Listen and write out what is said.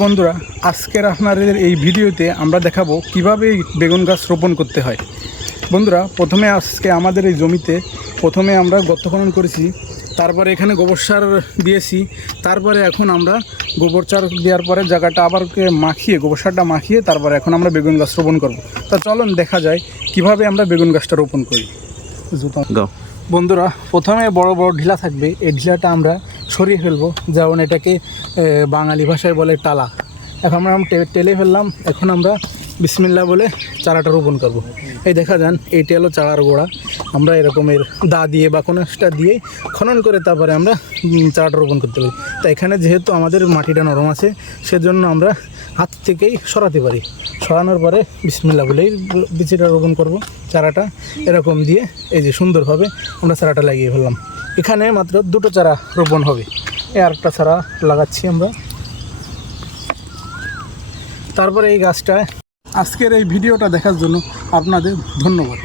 বন্ধুরা, আজকের আপনাদের এই ভিডিওতে আমরা দেখাবো কিভাবে বেগুন গাছ রোপণ করতে হয়। বন্ধুরা, প্রথমে আজকে আমাদের এই জমিতে আমরা গর্ত খনন করেছি, তারপরে এখানে গোবর সার দিয়েছি, তারপরে এখন আমরা গোবর সার দেওয়ার পরে জায়গাটা আবার মাখিয়ে গোবর সারটা মাখিয়ে তারপরে এখন আমরা বেগুন গাছ রোপণ করব। তা চলুন দেখা যায় কিভাবে আমরা বেগুন গাছটা রোপণ করি। বন্ধুরা, প্রথমে বড় বড় ঢিলা থাকবে, এই ঢিলাটা আমরা সরিয়ে ফেলবো, যেমন এটাকে বাঙালি ভাষায় বলে টালা। এখন আমরা টেলে ফেললাম। এখন আমরা বিসমিল্লাহ বলে চারাটা রোপণ করব। এই দেখা যান, এইটা হলো চারার গোড়া। আমরা এরকমের দা দিয়ে বা কোনো একটা দিয়ে খনন করে তারপরে আমরা চারাটা রোপণ করতে পারি। তা এখানে যেহেতু আমাদের মাটিটা নরম আছে, সেজন্য আমরা হাত থেকেই সরাতে পারি। সরানোর পরে বিসমিল্লাহ বলেই বিচিটা রোপণ করব। চারাটা এরকম দিয়ে এই যে সুন্দরভাবে আমরা চারাটা লাগিয়ে ফেললাম। এখানে মাত্র দুটো চারা রোপণ হবে। আরেকটা চারা লাগাচ্ছি আমরা। তারপরে এই গাছটা, আজকের এই ভিডিওটা দেখার জন্য আপনাদের ধন্যবাদ।